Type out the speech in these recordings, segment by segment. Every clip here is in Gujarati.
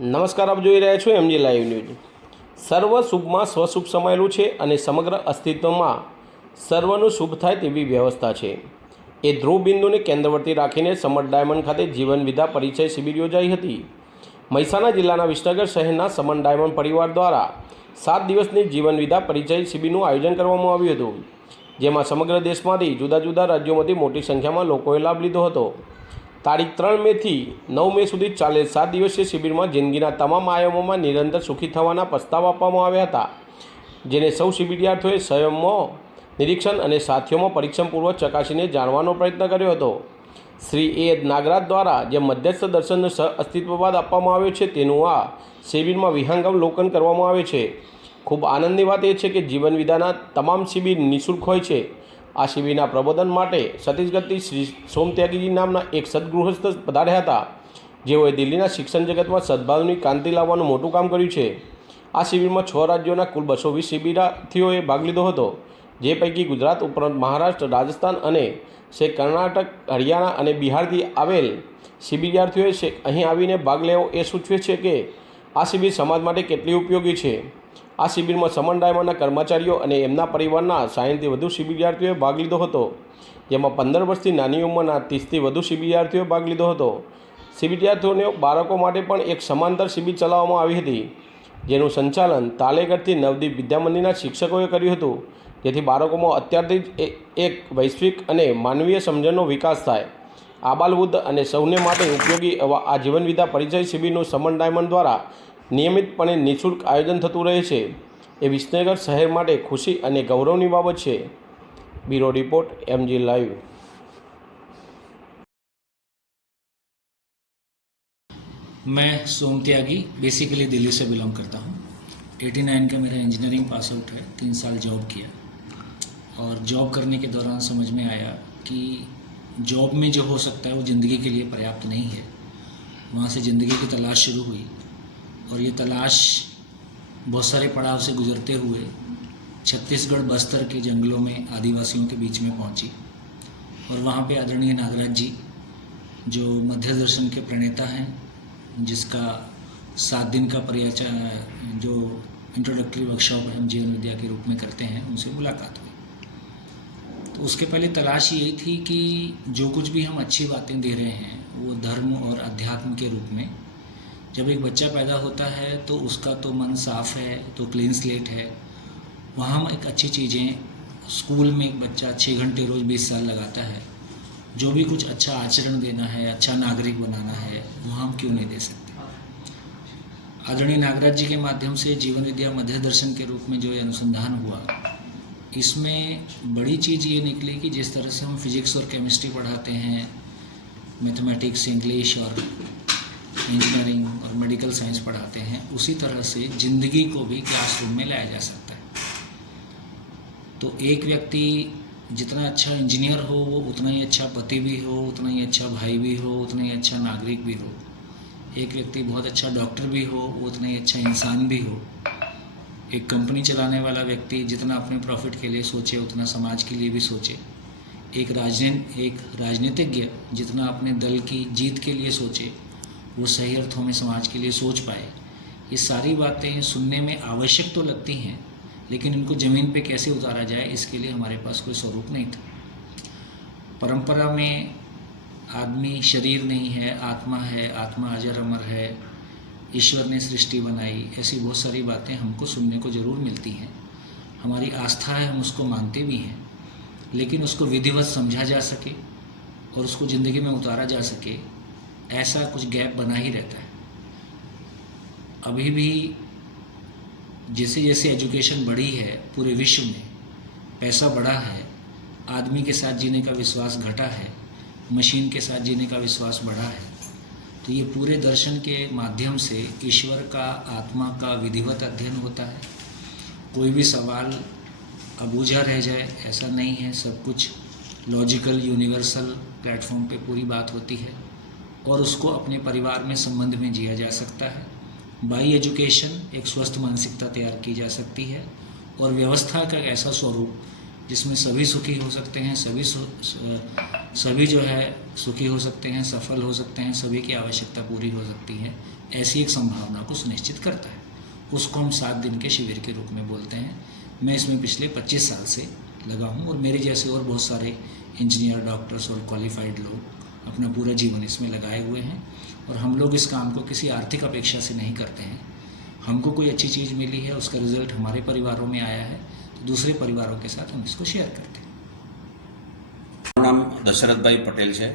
નમસ્કાર, આપ જોઈ રહ્યા છો એમજી લાઈવ ન્યૂઝ. સર્વ શુભમાં સ્વશુભ સમાયેલું છે અને સમગ્ર અસ્તિત્વમાં સર્વનું શુભ થાય તેવી વ્યવસ્થા છે. એ ધ્રુવ બિંદુને કેન્દ્રવર્તી રાખીને સમર ડાયમંડ ખાતે જીવન વિધા પરિચય શિબિર યોજાઈ હતી. મહેસાણા જિલ્લાના વિસનગર શહેરના સમન ડાયમંડ પરિવાર દ્વારા સાત દિવસની જીવન વિધા પરિચય શિબિરનું આયોજન કરવામાં આવ્યું હતું, જેમાં સમગ્ર દેશમાંથી જુદા જુદા રાજ્યોમાંથી મોટી સંખ્યામાં લોકોએ લાભ લીધો હતો. તારીખ ત્રણ મેથી નવ મે સુધી ચાલે સાત દિવસીય શિબિરમાં જિંદગીના તમામ આયામોમાં નિરંતર સુખી થવાના પ્રસ્તાવ આપવામાં આવ્યા હતા, જેને સૌ શિબિરાર્થીઓએ સ્વયંમાં નિરીક્ષણ અને સાથીઓમાં પરીક્ષણપૂર્વક ચકાસીને જાણવાનો પ્રયત્ન કર્યો હતો. શ્રી એ. નાગરાજ દ્વારા જે મધ્યસ્થ દર્શનનો સહ અસ્તિત્વવાદ આપવામાં આવ્યો છે તેનું આ શિબિરમાં વિહંગમ લોકન કરવામાં આવે છે. ખૂબ આનંદની વાત એ છે કે જીવન વિધાના તમામ શિબિર નિઃશુલ્ક હોય છે. આ શિબિરના પ્રબોધન માટે છત્તીસગઢથી શ્રી સોમત્યાગીજી નામના એક સદગૃહસ્થ પધાર્યા હતા. જેઓએ દિલ્હીના શિક્ષણ જગતમાં સદભાવની ક્રાંતિ લાવવાનું મોટું કામ કર્યું છે. આ શિબિરમાં છ રાજ્યોના કુલ બસો વીસ શિબિરાર્થીઓએ ભાગ લીધો હતો. જે પૈકી ગુજરાત, ઉપરાંત મહારાષ્ટ્ર, રાજસ્થાન અને શેખ કર્ણાટક, હરિયાણા અને બિહારથી આવેલ શિબિરાર્થીઓએ અહીં આવીને ભાગ લેવો એ સૂચવે છે કે આ શિબિર સમાજ માટે કેટલી ઉપયોગી છે. આ શિબિરમાં સમન ડાયમંડના કર્મચારીઓ અને એમના પરિવારના સાહીઠથી વધુ શિબિરાર્થીઓએ ભાગ લીધો હતો. જેમાં પંદર વર્ષથી નાની ઉંમરના ત્રીસથી વધુ શિબિરાર્થીઓએ ભાગ લીધો હતો. શિબિરાર્થીઓને બાળકો માટે પણ એક સમાંતર શિબિર ચલાવવામાં આવી હતી. જેનું સંચાલન તાલેગઢથી નવદીપ વિદ્યામંદિરના શિક્ષકોએ કર્યું હતું. જેથી બાળકોમાં અત્યારથી એક વૈશ્વિક અને માનવીય સમજણનો વિકાસ થાય. આબાલવૃદ્ધ અને સૌને માટે ઉપયોગી એવા આ જીવનવિધા પરિચય શિબિરનું સમન ડાયમંડ દ્વારા નિયમિતપણે નિઃશુલ્ક આયોજન થતું રહે છે એ વિસનગર શહેર માટે ખુશી અને ગૌરવની બાબત છે બ્યુરો રિપોર્ટ એમજી લાઈવ मैं सोम त्यागी बेसिकली दिल्ली से बिलोंग करता हूँ 89 का मेरा इंजीनियरिंग पास आउट है तीन साल जॉब किया और जॉब करने के दौरान समझ में आया कि जॉब में जो हो सकता है वो ज़िंदगी के लिए पर्याप्त नहीं है वहाँ से ज़िंदगी की तलाश शुरू हुई और ये तलाश बहुत सारे पड़ाव से गुजरते हुए छत्तीसगढ़ बस्तर के जंगलों में आदिवासियों के बीच में पहुँची। और वहाँ पे आदरणीय नागराज जी, जो मध्य दर्शन के प्रणेता हैं, जिसका सात दिन का परिचय जो इंट्रोडक्टरी वर्कशॉप हम जीवन विद्या के रूप में करते हैं, उनसे मुलाकात हुई। तो उसके पहले तलाश यही थी कि जो कुछ भी हम अच्छी बातें दे रहे हैं, वो धर्म और अध्यात्म के रूप में जब एक बच्चा पैदा होता है तो उसका तो मन साफ़ है तो क्लीन स्लेट है। वहाँ हम एक अच्छी चीज़ें स्कूल में एक बच्चा छः घंटे रोज़ बीस साल लगाता है। जो भी कुछ अच्छा आचरण देना है अच्छा नागरिक बनाना है वो हम क्यों नहीं दे सकते? आदरणीय नागराज जी के माध्यम से जीवन विद्या मध्य दर्शन के रूप में जो ये अनुसंधान हुआ, इसमें बड़ी चीज़ ये निकली कि जिस तरह से हम फिजिक्स और केमिस्ट्री पढ़ाते हैं मैथमेटिक्स इंग्लिश और इंजीनियरिंग और मेडिकल साइंस पढ़ाते हैं, उसी तरह से ज़िंदगी को भी क्लासरूम में लाया जा सकता है। तो एक व्यक्ति जितना अच्छा इंजीनियर हो, वो उतना ही अच्छा पति भी हो, उतना ही अच्छा भाई भी हो, उतना ही अच्छा नागरिक भी हो। एक व्यक्ति बहुत अच्छा डॉक्टर भी हो, वो उतना ही अच्छा इंसान भी हो। एक कंपनी चलाने वाला व्यक्ति जितना अपने प्रॉफिट के लिए सोचे, उतना समाज के लिए भी सोचे। एक राजन, एक राजनीतिज्ञ जितना अपने दल की जीत के लिए सोचे। वो सही अर्थों में समाज के लिए सोच पाए। ये सारी बातें सुनने में आवश्यक तो लगती हैं, लेकिन इनको ज़मीन पे कैसे उतारा जाए, इसके लिए हमारे पास कोई स्वरूप नहीं था। परंपरा में आदमी शरीर नहीं है, आत्मा है, आत्मा अजर अमर है, ईश्वर ने सृष्टि बनाई, ऐसी बहुत सारी बातें हमको सुनने को ज़रूर मिलती हैं। हमारी आस्था है, हम उसको मानते भी हैं, लेकिन उसको विधिवत समझा जा सके और उसको ज़िंदगी में उतारा जा सके। ऐसा कुछ गैप बना ही रहता है। अभी भी जैसे जैसे एजुकेशन बढ़ी है पूरे विश्व में, पैसा बढ़ा है, आदमी के साथ जीने का विश्वास घटा है, मशीन के साथ जीने का विश्वास बढ़ा है तो ये पूरे दर्शन के माध्यम से ईश्वर का, आत्मा का विधिवत अध्ययन होता है। कोई भी सवाल अबूझा रह जाए, ऐसा नहीं है, सब कुछ लॉजिकल यूनिवर्सल प्लेटफॉर्म पे पूरी बात होती है। और उसको अपने परिवार में संबंध में जिया जा सकता है। बाई एजुकेशन एक स्वस्थ मानसिकता तैयार की जा सकती है और व्यवस्था का ऐसा स्वरूप जिसमें सभी सुखी हो सकते हैं, सभी सभी जो है सुखी हो सकते हैं, सफल हो सकते हैं, सभी की आवश्यकता पूरी हो सकती है, ऐसी एक संभावना को सुनिश्चित करता है। उसको हम सात दिन के शिविर के रूप में बोलते हैं। मैं इसमें पिछले 25 साल से लगा हूँ और मेरे जैसे और बहुत सारे इंजीनियर, डॉक्टर्स और क्वालिफाइड लोग अपना पूरा जीवन इसमें लगाए हुए हैं और हम लोग इस काम को किसी आर्थिक अपेक्षा से नहीं करते हैं हमको कोई अच्छी चीज़ मिली है उसका रिजल्ट हमारे परिवारों में आया है तो दूसरे परिवारों के साथ हम इसको शेयर करते हैं મારું નામ દશરથભાઈ પટેલ છે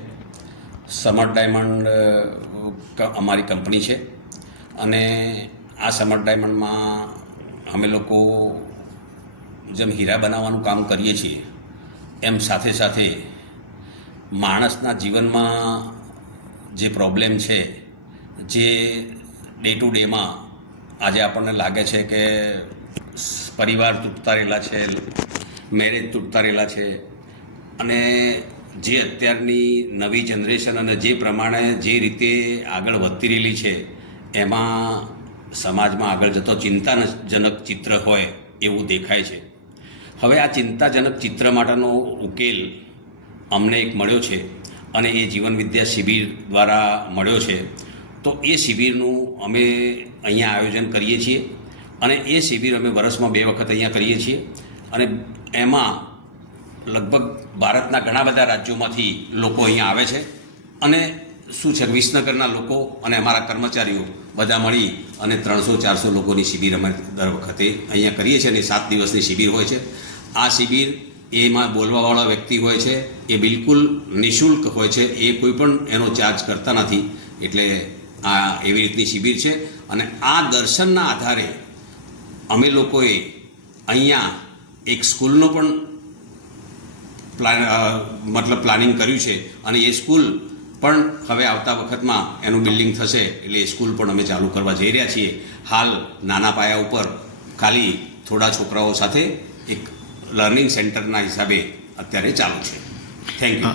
સમર ડાયમંડ અ, ક- અમારી કંપની છે અને આ સમર ડાયમંડમાં અમે લોકો જેમ હીરા બનાવવાનું કામ કરીએ છીએ એમ સાથે સાથે માણસના જીવનમાં જે પ્રોબ્લેમ છે, જે ડે ટુ ડેમાં આજે આપણને લાગે છે કે પરિવાર તૂટતા રહેલા છે મેરેજ તૂટતા રહેલા છે અને જે અત્યારની નવી જનરેશન અને જે પ્રમાણે જે રીતે આગળ વધતી રહેલી છે, એમાં સમાજમાં આગળ જતો ચિંતાજનક ચિત્ર હોય એવું દેખાય છે. હવે આ ચિંતાજનક ચિત્ર માટેનો ઉકેલ અમને એક મળ્યો છે અને એ જીવન વિદ્યા શિબિર દ્વારા મળ્યો છે, તો એ શિબિરનું અમે અહીંયા આયોજન કરીએ છીએ અને એ શિબિર અમે વર્ષમાં બે વખત અહીંયા કરીએ છીએ અને એમાં લગભગ ભારતના ઘણા બધા રાજ્યોમાંથી લોકો અહીંયા આવે છે અને શું છે, વિસનગરના લોકો અને અમારા કર્મચારીઓ બધા મળી અને ત્રણસો ચારસો લોકોની શિબિર અમે દર વખતે અહીંયા કરીએ છીએ અને સાત દિવસની શિબિર હોય છે. આ શિબિર એમાં બોલવાવાળા વ્યક્તિ હોય છે, એ બિલકુલ નિઃશુલ્ક હોય છે, એ કોઈ પણ એનો ચાર્જ કરતા નથી. એટલે આ એવી રીતની શિબિર છે. અને આ દર્શનના આધારે અમે લોકોએ અહીંયા એક સ્કૂલનો પણ પ્લાન મતલબ પ્લાનિંગ કર્યું છે. અને એ સ્કૂલ પણ હવે આવતા વખતમાં એનું બિલ્ડિંગ થશે. એટલે એ સ્કૂલ પણ અમે ચાલુ કરવા જઈ રહ્યા છીએ. હાલ નાના પાયા ઉપર ખાલી થોડા છોકરાઓ સાથે એક લર્નિંગ સેન્ટરના હિસાબે અત્યારે ચાલુ છે. Thank you